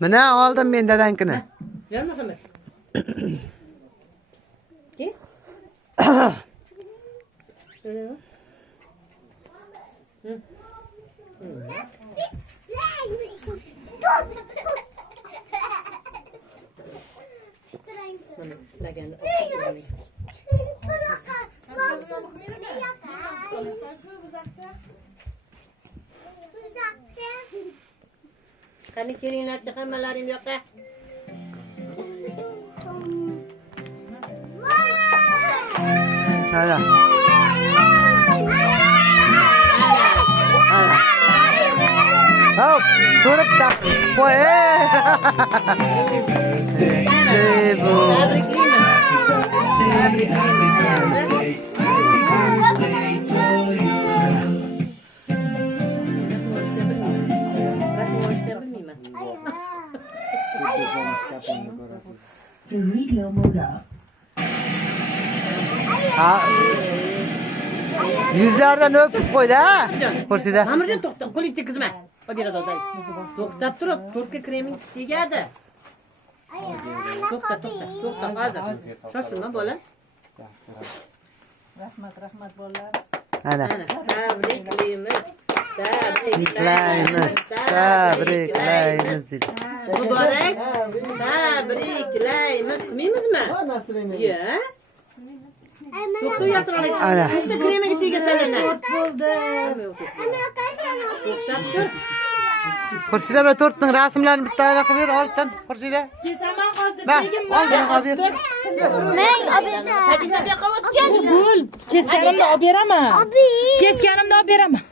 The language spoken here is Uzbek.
Mana oldim men dadankini. Ver Muhammed. Ki? Şöyle mi? Hı. Laganda. Qani kelinglarchi hammalaring bu yoqqa. Hala. Hop, turibdi. Qo'y. Bu. Ha. Yüzlerden öpüp koydu ha. Kursida. Amirjon to'xta, qo'ling tegizma. Qo'y beradi o'zay. To'xtab turib, to'rtga kreming tegadi. To'xta, hozir. Shoshilma bola. Rahmat bolalar. Ana. Tabriklaymiz. Tabriklaymiz. Muborak. Tabriklaymiz. Qilmaymizmi? Yo'q. To'xta yoptirolay. Ana. To'xta kremiga tegasan ana. Bo'ldi. To'xtab tur. Kursida bir to'rtning rasmlarini bitta qilib ber, oldan kursida. Kesaman hozir. Va, oldan hozir. Hadiza bu yoqqa o'tgan. Kesganimda olib beraman. Kesganimda olib beraman.